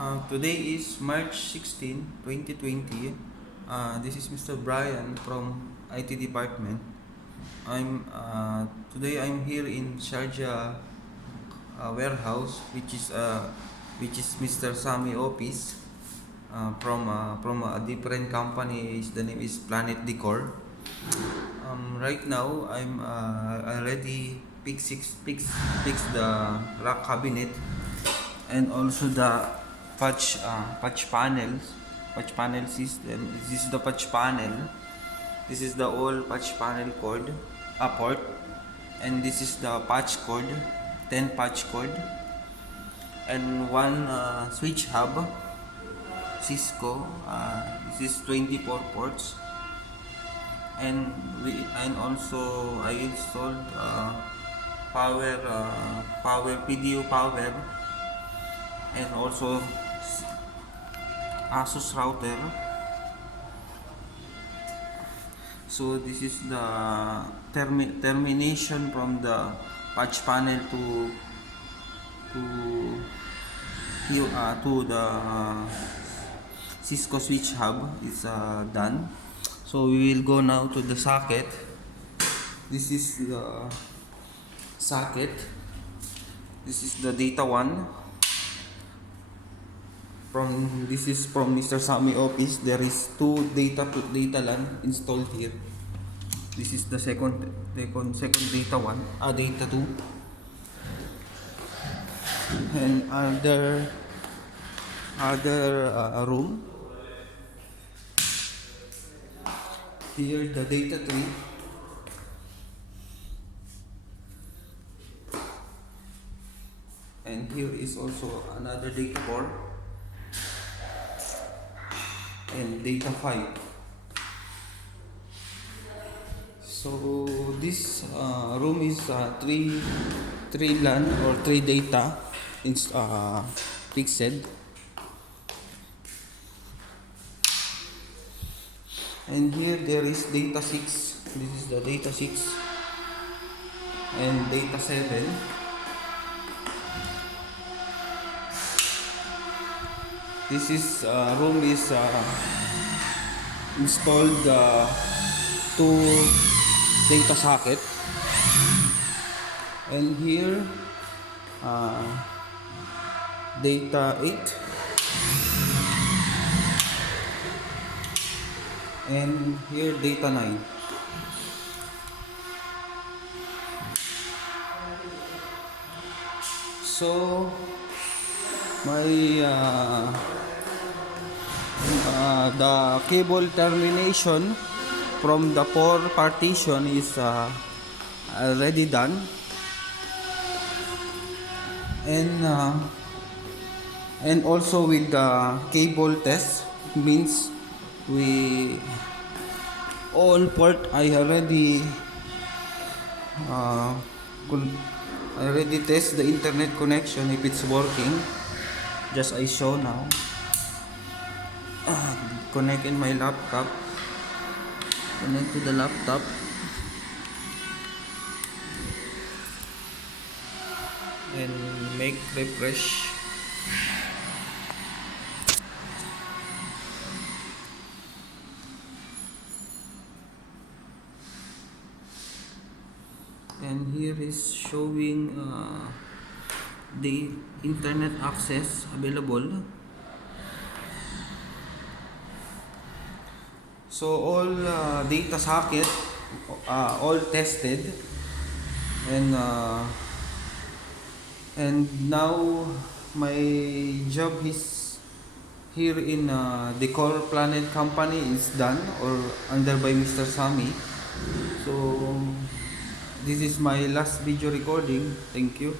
Today is March 16, 2020. This is Mr. Brian from IT department. Today I'm here in Sharjah warehouse, which is Mr. Sami office from a different company. The name is Planet Decor. Right now I'm already fix the rack cabinet and also the patch panel system. This is the patch panel. This is the all patch panel cord port, and this is the patch cord, 10 patch cord, and one switch hub Cisco. This is 24 ports, and I installed power PDU power, and also Asus router. So this is the termination from the patch panel to the Cisco switch hub is done. So we will go now to the socket. This is the socket. This is the data one. This is from Mr. Sami office. There is two data LAN installed here. This is the second data one, data two, and other room. Here the data three, and here is also another data four and data 5. So this room is three LAN or three data fixed, and here there is data 6. This is the data 6 and data 7. This is room is installed two data socket, and here data 8, and here data 9. So my the cable termination from the 4 partition is already done, and also with the cable test, means all port I already test the internet connection if it's working. Just I show now. Connect in my laptop. Connect to the laptop. And make refresh. And here is showing the internet access available. So all data socket all tested, and now my job is here in Decor Planet company is done, or under by Mr. Sami. So this is my last video recording. Thank you.